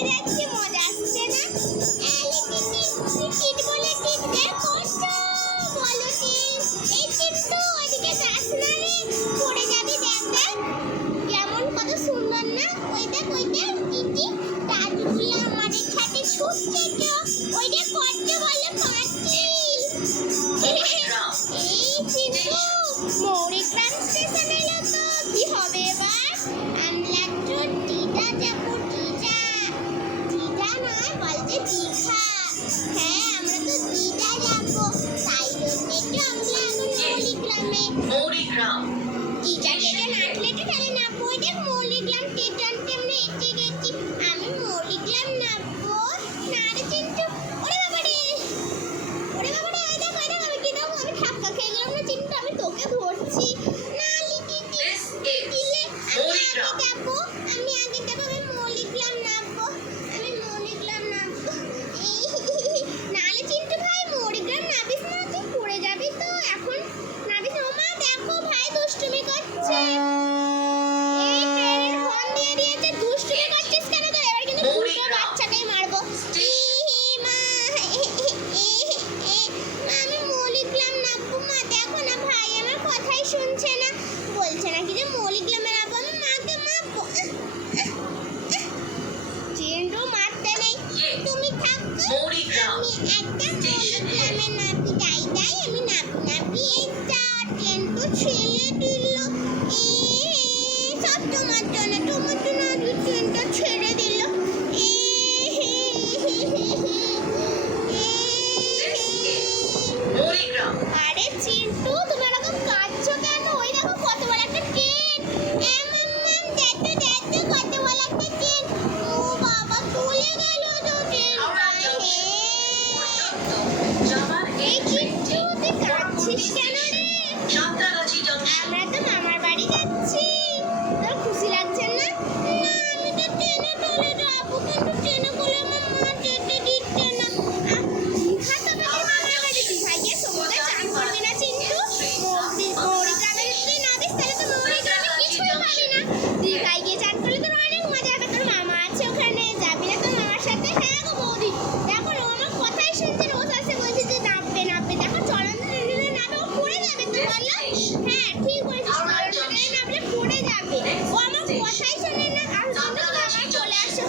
পড়ে যাচ্ছে, মজা আসছে না? টিট বলে টিট বের করছো বলো টিট। এই টিট্টু ওইদিকে যাস না রে, পড়ে যাবি। দেখ দেখ কেমন কত সুন্দর না। ওই দেখ টিটি দাদু দিয়ে আমাদের সাথে ছুটছে তো। ওই দেখ করতে বলে পাচ্ছি। এই টিট্টু মৌরিগ্রাম স্টেশন এলো তো, কি হবে এবার? আমরা তো দীঘা যাবো। দীঘা নয় বলছে দীঘা। হ্যাঁ আমরা তো দীঘা যাবো, তাই জন্যে তো আমরা এখন মৌরিগ্রামে। দীঘা যেতে না আসলে তাহলে নামবো। ওই দেখ মৌরিগ্রাম স্টেশনকে আমরা এসে গেছি। আমি মৌরিগ্রাম নামবো না রে চিন্টু। ওরে বাবা রে, ওরে বাবা রে, ওই দেখ আমি কি দেবো, আমি ধাক্কা খেয়ে গেলাম না চিন্টু। আমি তোকে ধরছি না লিটি দিলে আমি আগে যাবো। আমি মৌরিগ্রাম নামবো। নালে চিন্টু ভাই মৌরিগ্রাম নাবিস না, তুই পড়ে যাবি তো। এখন নাবিস না। ওমা দেখো ভাই দুষ্টুমি করছে। এই ট্রেনের হর্ন দিয়ে দিয়েছে, দুষ্টুমি করছিস কেন তোর? এবার কিন্তু দুটো বাচ্চাকেই মারবো। মা আমি মৌরিগ্রাম নামবো। মা দেখো না ভাই আমার কথাই শুনছে না, বলছে নাকি যে মৌরিগ্রামে নামবো। আমি মাকে মারবো। চিন্টু মারতে নেই, তুমি থাকো। আমি একটা মৌরিগ্রামে নাবি। তাই আমি নাবি। এই ট্রেন তো ছেড়ে দিল। সব তোমার জন্য আজকে ট্রেনটা ছেড়ে দিল। আরে চিন্টু তুমি এরকম কাঁদছো কেন? ওই দেখো কত বড় একটা ট্রেন। দেখতে কত বড় একটা ট্রেন। ও বাবা তুলে গেল তো ট্রেনটা। এই চিন্টু তুই কাঁদছিস কেন রে? আমরা তো মামার বাড়ি যাচ্ছি, তোর খুশি লাগছে না? না আমি তো ট্রেনে চলে যাবো, কিন্তু ট্রেনে করে আমার মা যেতে দিচ্ছে না। দীঘা তো আমাদের মামার বাড়ি। দীঘা গিয়ে সমুদ্রে চান করবি না চিন্টু? মৌরিগ্রামে যদি নামিস তাহলে তো মৌরিগ্রামে কিছুই পাবি না। দীঘায় গিয়ে চান করলে তোর অনেক মজা হবে। তোর মামা আছে ওখানে, যাবি না তোর মামার সাথে? হ্যাঁ গো বৌদি, দেখো ও আমার কথাই শুনছে না। ও আসে বলছে যে নামবে। দেখো চলন্ত ট্রেনে নামে ও পড়ে যাবে তো বলো। হ্যাঁ ঠিক বলেছিস, চলন্ত ট্রেনে নামলে পড়ে যাবে। ও আমার কথাই শোনে না। আর তুমি তো আবার চলে আসো।